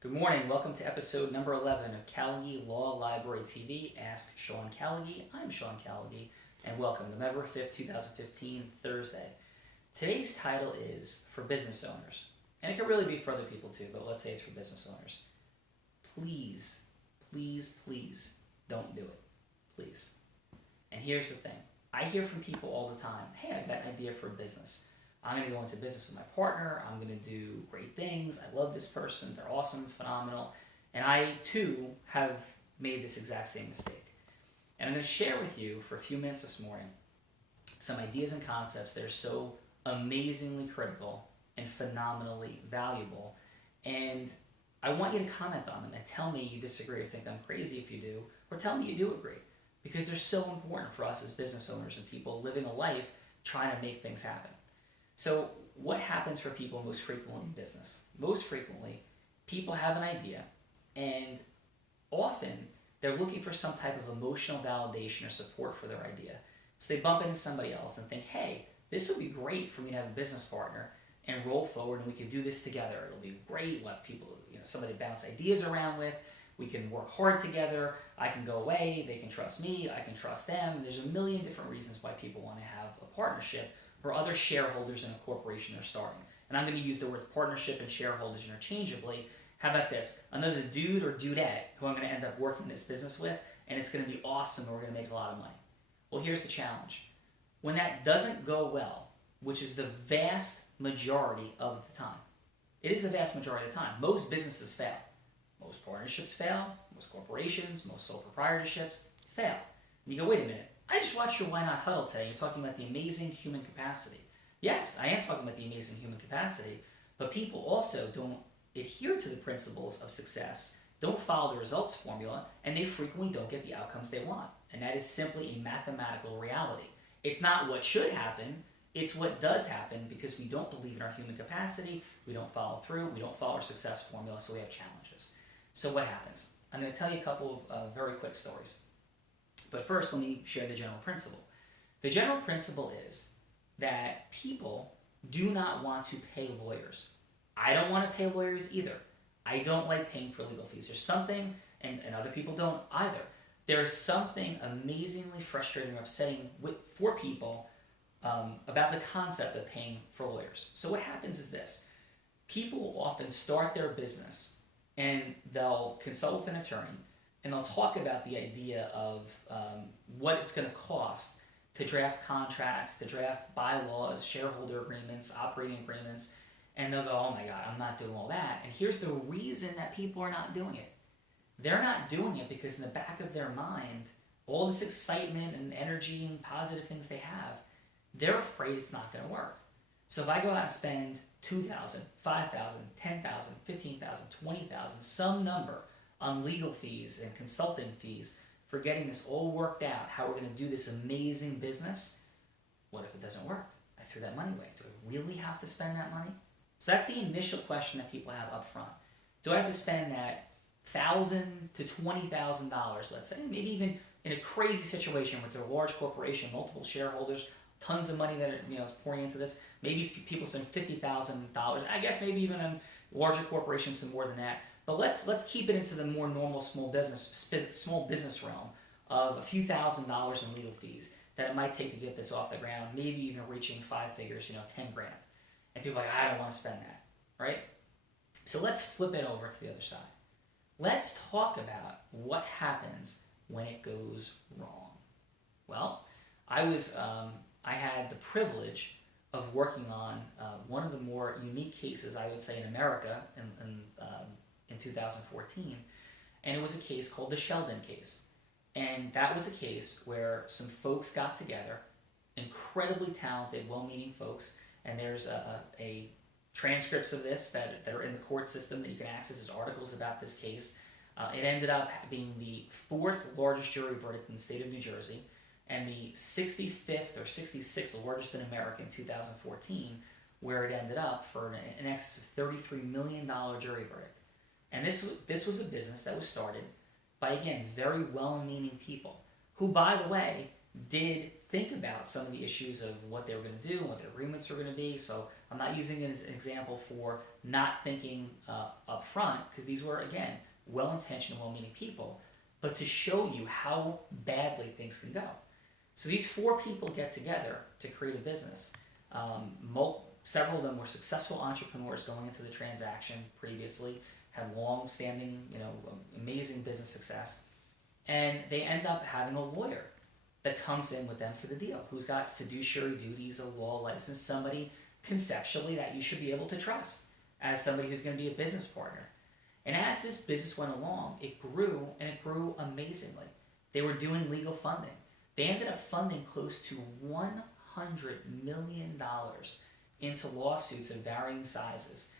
Good morning. Welcome to episode number 11 of Callagy Law Library TV. Ask Sean Callagy. I'm Sean Callagy, and welcome. November 5th, 2015, Thursday. Today's title is For Business Owners. And it could really be for other people too, but let's say it's for business owners. Please, please, please don't do it. Please. And here's the thing. I hear from people all the time, hey, I got an idea for a business. I'm going to go into business with my partner. I'm going to do great things. I love this person. They're awesome, phenomenal. And I, too, have made this exact same mistake. And I'm going to share with you for a few minutes this morning some ideas and concepts that are so amazingly critical and phenomenally valuable. And I want you to comment on them and tell me you disagree or think I'm crazy if you do, or tell me you do agree. Because they're so important for us as business owners and people living a life trying to make things happen. So what happens for people most frequently in business? Most frequently, people have an idea, and often they're looking for some type of emotional validation or support for their idea. So they bump into somebody else and think, hey, this would be great for me to have a business partner and roll forward and we can do this together. It'll be great. We'll have people, somebody to bounce ideas around with. We can work hard together. I can go away. They can trust me. I can trust them. There's a million different reasons why people want to have a partnership or other shareholders in a corporation they're starting. And I'm going to use the words partnership and shareholders interchangeably. How about this? Another dude or dudette who I'm going to end up working this business with, and it's going to be awesome and we're going to make a lot of money. Well, here's the challenge. When that doesn't go well, which is the vast majority of the time, it is the vast majority of the time, most businesses fail. Most partnerships fail, most corporations, most sole proprietorships fail. And you go, wait a minute, I just watched your Why Not Huddle today. You're talking about the amazing human capacity. Yes, I am talking about the amazing human capacity, but people also don't adhere to the principles of success, don't follow the results formula, and they frequently don't get the outcomes they want. And that is simply a mathematical reality. It's not what should happen, it's what does happen because we don't believe in our human capacity, we don't follow through, we don't follow our success formula, so we have challenges. So what happens? I'm going to tell you a couple of very quick stories. But first, let me share the general principle. The general principle is that people do not want to pay lawyers. I don't want to pay lawyers either. I don't like paying for legal fees. There's something, and other people don't either. There's something amazingly frustrating or upsetting for people about the concept of paying for lawyers. So what happens is this. People will often start their business and they'll consult with an attorney and they'll talk about the idea of what it's going to cost to draft contracts, to draft bylaws, shareholder agreements, operating agreements, and they'll go, oh my God, I'm not doing all that. And here's the reason that people are not doing it. They're not doing it because in the back of their mind, all this excitement and energy and positive things they have, they're afraid it's not going to work. So if I go out and spend $2,000, $5,000, $10,000, $15,000, $20,000, some number on legal fees and consulting fees for getting this all worked out, how we're going to do this amazing business, what if it doesn't work? I threw that money away. Do I really have to spend that money? So that's the initial question that people have up front. Do I have to spend that $1,000 to $20,000, let's say, maybe even in a crazy situation where it's a large corporation, multiple shareholders, tons of money that is pouring into this. Maybe people spend $50,000. I guess maybe even in larger corporations some more than that. But let's keep it into the more normal small business realm of a few $1,000s in legal fees that it might take to get this off the ground. Maybe even reaching five figures, 10 grand. And people are like, I don't want to spend that, right? So let's flip it over to the other side. Let's talk about what happens when it goes wrong. Well, I had the privilege of working on one of the more unique cases, I would say, in America in 2014, and it was a case called the Sheldon case. And that was a case where some folks got together, incredibly talented, well-meaning folks, and there's a transcripts of this that are in the court system that you can access as articles about this case. It ended up being the fourth largest jury verdict in the state of New Jersey, and the 65th or 66th largest in America in 2014, where it ended up for an excess of $33 million jury verdict. And this was a business that was started by, again, very well-meaning people who, by the way, did think about some of the issues of what they were going to do and what their agreements were going to be. So I'm not using it as an example for not thinking up front, because these were, again, well-intentioned, well-meaning people, but to show you how badly things can go. So these four people get together to create a business. Several of them were successful entrepreneurs going into the transaction previously, had long-standing, amazing business success, and they end up having a lawyer that comes in with them for the deal, who's got fiduciary duties, a law license, somebody conceptually that you should be able to trust as somebody who's going to be a business partner. And as this business went along, it grew, and it grew amazingly. They were doing legal funding. They ended up funding close to $100 million into lawsuits of varying sizes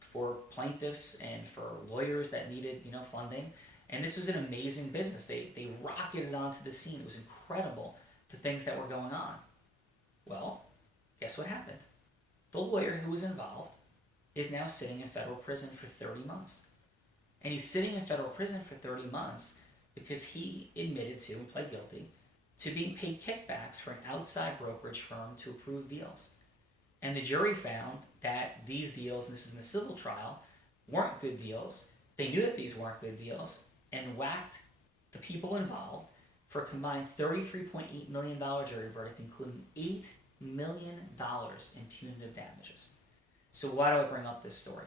for plaintiffs and for lawyers that needed, funding. And this was an amazing business. They rocketed onto the scene. It was incredible, the things that were going on. Well, guess what happened? The lawyer who was involved is now sitting in federal prison for 30 months. And he's sitting in federal prison for 30 months because he admitted to and pled guilty to being paid kickbacks for an outside brokerage firm to approve deals. And the jury found that these deals, and this is in a civil trial, weren't good deals. They knew that these weren't good deals and whacked the people involved for a combined $33.8 million jury verdict, including $8 million in punitive damages. So why do I bring up this story?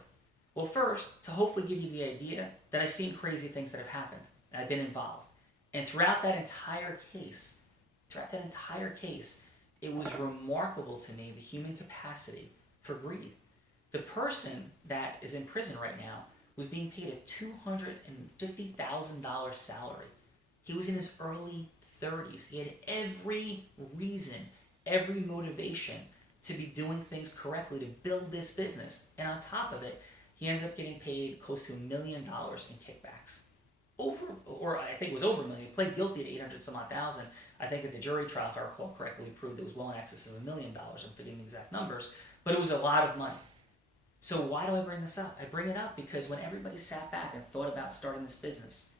Well, first, to hopefully give you the idea that I've seen crazy things that have happened, and I've been involved. And throughout that entire case, it was remarkable to me, the human capacity for greed. The person that is in prison right now was being paid a $250,000 salary. He was in his early 30s. He had every reason, every motivation to be doing things correctly, to build this business. And on top of it, he ends up getting paid close to $1 million in kickbacks. I think it was over $1 million. He pled guilty to 800 some odd thousand. I think at the jury trial, if I recall correctly, proved it was well in excess of $1 million. I'm forgetting the exact numbers, but it was a lot of money. So why do I bring this up? I bring it up because when everybody sat back and thought about starting this business,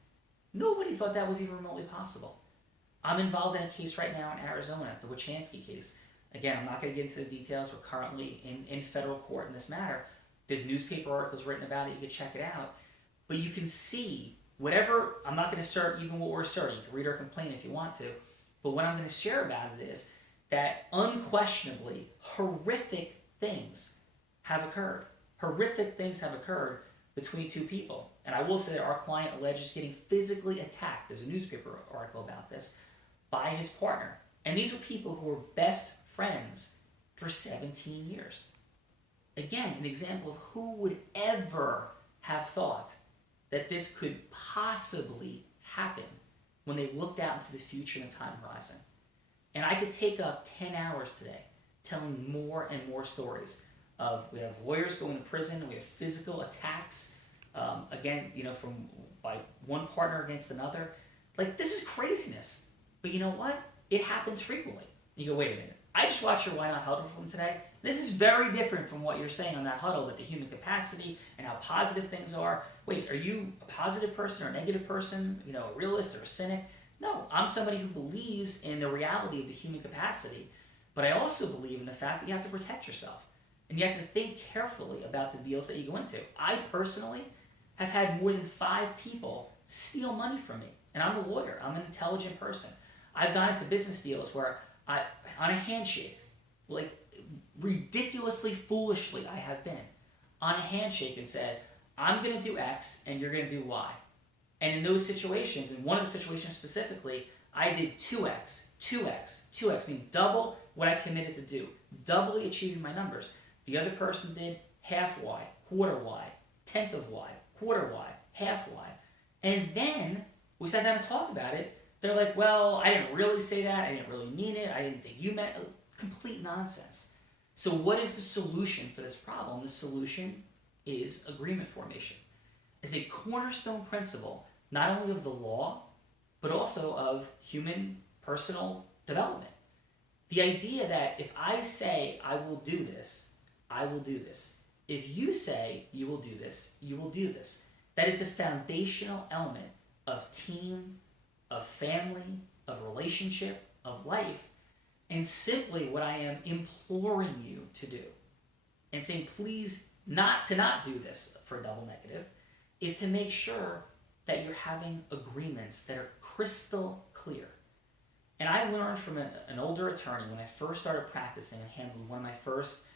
nobody thought that was even remotely possible. I'm involved in a case right now in Arizona, the Wachanski case. Again, I'm not going to get into the details. We're currently in federal court in this matter. There's newspaper articles written about it. You can check it out. But you can see whatever, I'm not going to assert even what we're asserting. You can read our complaint if you want to. But what I'm going to share about it is that unquestionably horrific things have occurred. Horrific things have occurred between two people. And I will say that our client alleges getting physically attacked, there's a newspaper article about this, by his partner. And these were people who were best friends for 17 years. Again, an example of who would ever have thought that this could possibly happen when they looked out into the future and the time horizon. And I could take up 10 hours today telling more and more stories of, we have lawyers going to prison, we have physical attacks, from by one partner against another. Like, this is craziness. But you know what? It happens frequently. You go, wait a minute. I just watched your Why Not Huddle from today. This is very different from what you're saying on that huddle with the human capacity and how positive things are. Wait, are you a positive person or a negative person? A realist or a cynic? No, I'm somebody who believes in the reality of the human capacity, but I also believe in the fact that you have to protect yourself. And you have to think carefully about the deals that you go into. I personally have had more than 5 people steal money from me. And I'm a lawyer. I'm an intelligent person. I've gone into business deals where on a handshake, like ridiculously foolishly I have been, on a handshake and said, I'm going to do X and you're going to do Y. And in those situations, in one of the situations specifically, I did 2X, meaning double what I committed to do, doubly achieving my numbers. The other person did half Y, quarter Y, tenth of Y, quarter Y, half Y. And then we sat down and talked about it. They're like, well, I didn't really say that. I didn't really mean it. I didn't think you meant it. Complete nonsense. So what is the solution for this problem? The solution is agreement formation. As a cornerstone principle, not only of the law, but also of human personal development. The idea that if I say I will do this, I will do this. If you say you will do this, you will do this. That is the foundational element of team, of family, of relationship, of life, And simply what I am imploring you to do, and saying please not do this for a double negative, is to make sure that you're having agreements that are crystal clear. And I learned from an older attorney when I first started practicing and handled one of my first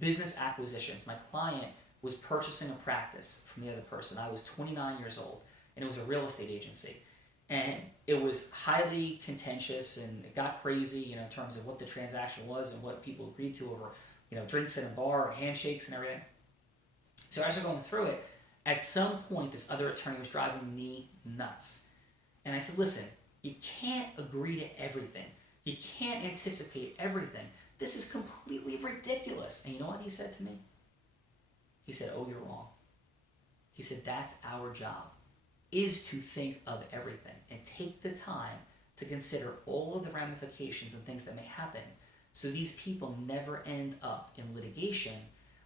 business acquisitions. My client was purchasing a practice from the other person. I was 29 years old, and it was a real estate agency. And it was highly contentious, and it got crazy, in terms of what the transaction was and what people agreed to over, drinks in a bar, or handshakes and everything. So as we're going through it, at some point, this other attorney was driving me nuts. And I said, listen, you can't agree to everything. You can't anticipate everything. This is completely ridiculous. And you know what he said to me? He said, oh, you're wrong. He said, that's our job, is to think of everything and take the time to consider all of the ramifications and things that may happen so these people never end up in litigation.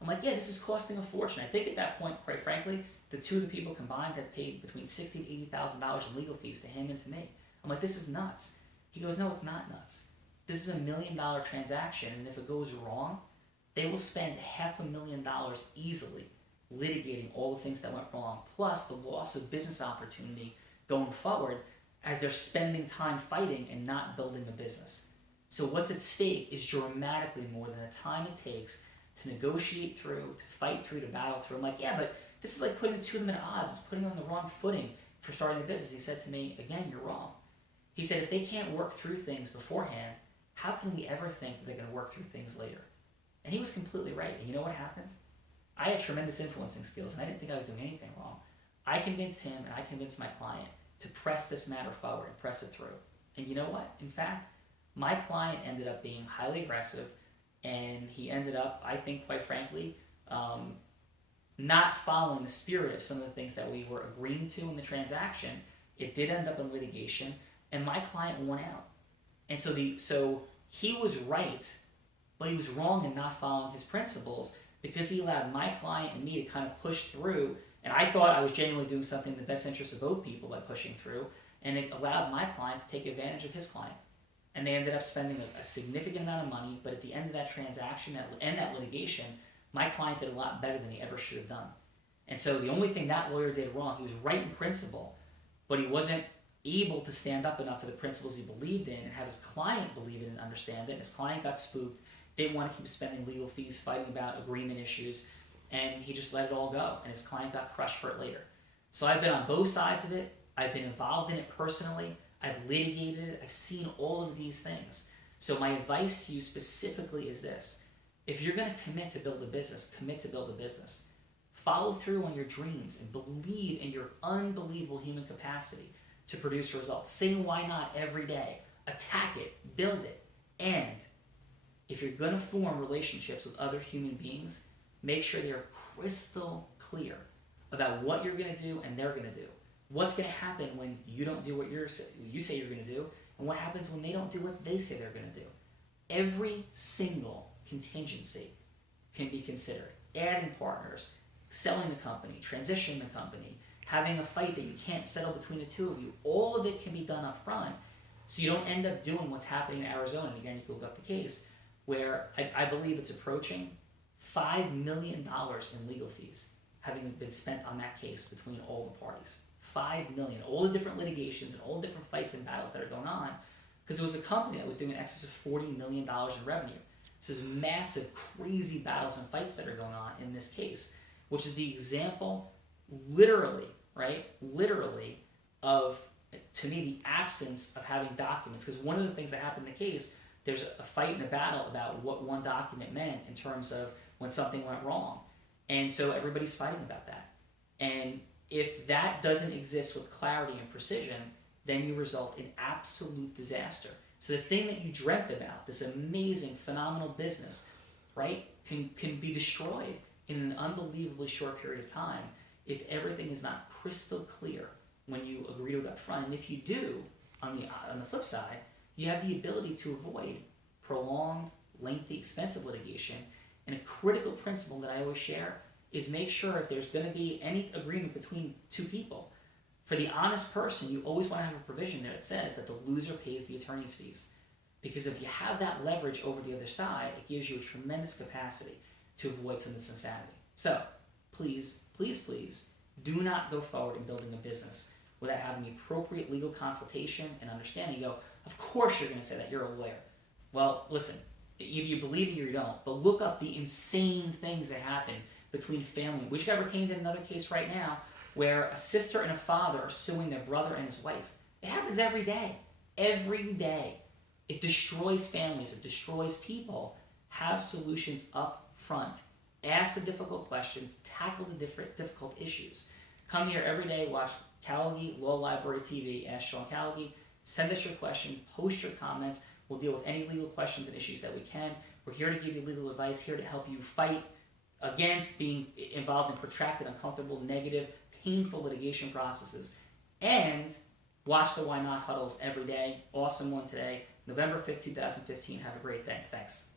I'm like, yeah, this is costing a fortune. I think at that point, quite frankly, the two of the people combined had paid between $60,000 to $80,000 in legal fees to him and to me. I'm like, this is nuts. He goes, no, it's not nuts. This is $1 million transaction, and if it goes wrong, they will spend $500,000 easily litigating all the things that went wrong, plus the loss of business opportunity going forward as they're spending time fighting and not building a business. So what's at stake is dramatically more than the time it takes to negotiate through, to fight through, to battle through. I'm like, yeah, but this is like putting two of them at odds. It's putting them on the wrong footing for starting a business. He said to me, again, you're wrong. He said, if they can't work through things beforehand, how can we ever think that they're going to work through things later? And he was completely right. And you know what happened? I had tremendous influencing skills, and I didn't think I was doing anything wrong. I convinced him, and I convinced my client to press this matter forward and press it through. And you know what? In fact, my client ended up being highly aggressive, and he ended up, I think, quite frankly, not following the spirit of some of the things that we were agreeing to in the transaction. It did end up in litigation, and my client won out. And so he was right, but he was wrong in not following his principles, because he allowed my client and me to kind of push through, and I thought I was genuinely doing something in the best interest of both people by pushing through, and it allowed my client to take advantage of his client. And they ended up spending a significant amount of money, but at the end of that transaction and that litigation, my client did a lot better than he ever should have done. And so the only thing that lawyer did wrong, he was right in principle, but he wasn't able to stand up enough for the principles he believed in and have his client believe in and understand it. And his client got spooked, didn't want to keep spending legal fees, fighting about agreement issues, and he just let it all go, and his client got crushed for it later. So I've been on both sides of it. I've been involved in it personally. I've litigated it. I've seen all of these things. So my advice to you specifically is this. If you're going to commit to build a business, commit to build a business. Follow through on your dreams and believe in your unbelievable human capacity to produce results. Say why not every day. Attack it. Build it. And if you're going to form relationships with other human beings, make sure they're crystal clear about what you're going to do and they're going to do. What's going to happen when you don't do what you say you're going to do, and what happens when they don't do what they say they're going to do. Every single contingency can be considered. Adding partners, selling the company, transitioning the company, having a fight that you can't settle between the two of you. All of it can be done up front, so you don't end up doing what's happening in Arizona. And again, you can look up the case, where I believe it's approaching $5 million in legal fees having been spent on that case between all the parties. $5 million, all the different litigations and all the different fights and battles that are going on, because it was a company that was doing in excess of $40 million in revenue. So there's massive, crazy battles and fights that are going on in this case, which is the example, literally, of, to me, the absence of having documents. Because one of the things that happened in the case, there's a fight and a battle about what one document meant in terms of when something went wrong. And so everybody's fighting about that. And if that doesn't exist with clarity and precision, then you result in absolute disaster. So the thing that you dreamt about, this amazing, phenomenal business, right, can be destroyed in an unbelievably short period of time if everything is not crystal clear when you agree to it up front. And if you do, on the flip side, you have the ability to avoid prolonged, lengthy, expensive litigation. And a critical principle that I always share is make sure if there's going to be any agreement between two people, for the honest person, you always want to have a provision there that says that the loser pays the attorney's fees. Because if you have that leverage over the other side, it gives you a tremendous capacity to avoid some of this insanity. So please, please, please do not go forward in building a business without having the appropriate legal consultation and understanding. You go, of course you're going to say that, you're a lawyer. Well, listen, either you believe me or you don't, but look up the insane things that happen between family. Whichever came to another case right now where a sister and a father are suing their brother and his wife. It happens every day. Every day. It destroys families. It destroys people. Have solutions up front. Ask the difficult questions. Tackle the difficult issues. Come here every day. Watch Callagy Law Library TV. Ask Sean Callagy. Send us your question. Post your comments. We'll deal with any legal questions and issues that we can. We're here to give you legal advice. Here to help you fight against being involved in protracted, uncomfortable, negative, painful litigation processes. And watch the Why Not Huddles every day. Awesome one today. November 5th, 2015. Have a great day. Thanks.